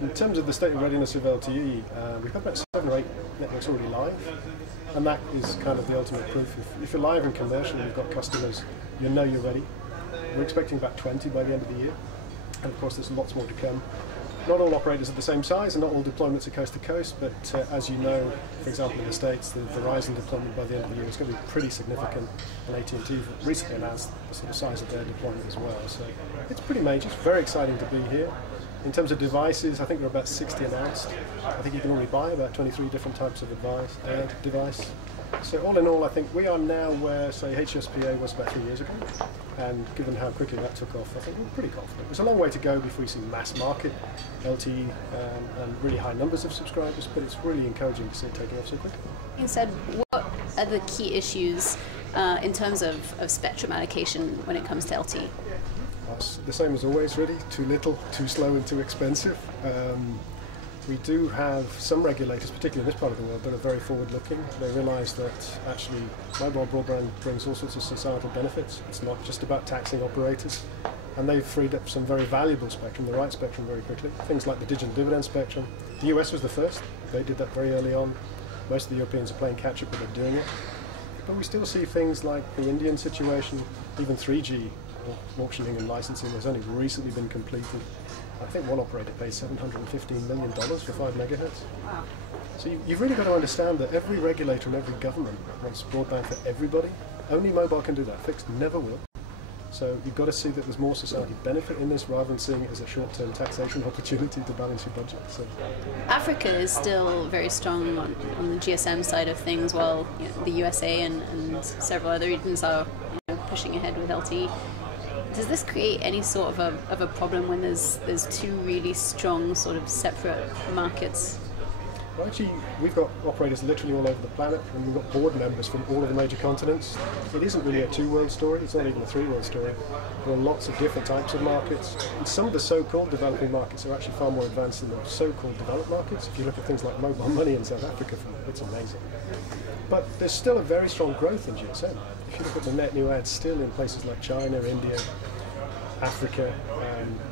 In terms of the state of readiness of LTE, we've got about 7 or 8 networks already live, and that is kind of the ultimate proof. If you're live and commercial and you've got customers, you know you're ready. We're expecting about 20 by the end of the year, and of course there's lots more to come. Not all operators are the same size and not all deployments are coast to coast, but as you know, for example in the States, the Verizon deployment by the end of the year is going to be pretty significant, and AT&T recently announced the sort of size of their deployment as well. So it's pretty major, it's very exciting to be here. In terms of devices, I think there are about 60 announced. I think you can only buy about 23 different types of device. So all in all, I think we are now where, say, HSPA was about 3 years ago. And given how quickly that took off, I think we're pretty confident. There's a long way to go before we see mass market LTE and really high numbers of subscribers, but it's really encouraging to see it taking off so quickly. You said, what are the key issues in terms of spectrum allocation when it comes to LTE? The same as always, really. Too little, too slow and too expensive. We do have some regulators, particularly in this part of the world, that are very forward-looking. They realise that actually mobile broadband brings all sorts of societal benefits. It's not just about taxing operators. And they've freed up some very valuable spectrum, the right spectrum, very quickly. Things like the digital dividend spectrum. The US was the first. They did that very early on. Most of the Europeans are playing catch-up, but they're doing it. But we still see things like the Indian situation, even 3G auctioning and licensing has only recently been completed. I think one operator paid $715 million for 5 megahertz. Wow. So you've really got to understand that every regulator and every government wants broadband for everybody. Only mobile can do that. Fixed never will. So you've got to see that there's more society benefit in this rather than seeing it as a short-term taxation opportunity to balance your budget. So Africa is still very strong on the GSM side of things, while the USA and several other regions are pushing ahead with LTE. Does this create any sort of a problem when there's two really strong sort of separate markets? Well, actually, we've got operators literally all over the planet, and we've got board members from all of the major continents. It isn't really a two-world story, it's not even a three-world story. There are lots of different types of markets, and some of the so-called developing markets are actually far more advanced than the so-called developed markets. If you look at things like mobile money in South Africa, it's amazing. But there's still a very strong growth in GSM. If you look at the net new adds still in places like China, India, Africa,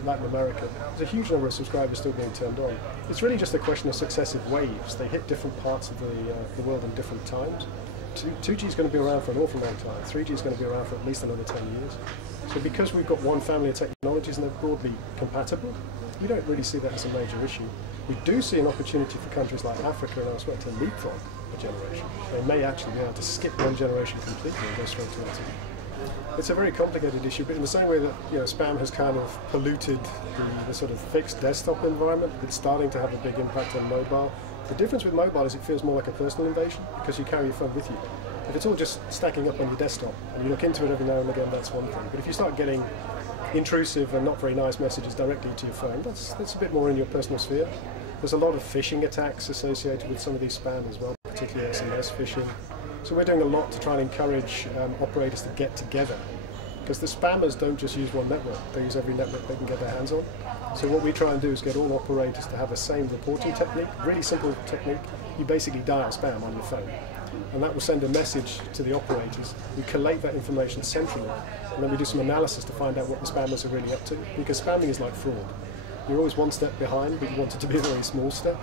Latin America, there's a huge number of subscribers still being turned on. It's really just a question of successive waves. They hit different parts of the world in different times. 2G is going to be around for an awful long time. 3G is going to be around for at least another 10 years. So because we've got one family of technologies and they're broadly compatible, we don't really see that as a major issue. We do see an opportunity for countries like Africa and elsewhere to leapfrog a generation. They may actually be able to skip one generation completely and go straight to LTE. It's a very complicated issue, but in the same way that spam has kind of polluted the sort of fixed desktop environment, it's starting to have a big impact on mobile. The difference with mobile is it feels more like a personal invasion because you carry your phone with you. If it's all just stacking up on your desktop and you look into it every now and again, that's one thing. But if you start getting intrusive and not very nice messages directly to your phone, that's a bit more in your personal sphere. There's a lot of phishing attacks associated with some of these spam as well, particularly SMS phishing. So we're doing a lot to try and encourage operators to get together, because the spammers don't just use one network, they use every network they can get their hands on. So what we try and do is get all operators to have the same reporting technique, really simple technique. You basically dial spam on your phone, and that will send a message to the operators. We collate that information centrally, and then we do some analysis to find out what the spammers are really up to, because spamming is like fraud. You're always one step behind, but you want it to be a very small step.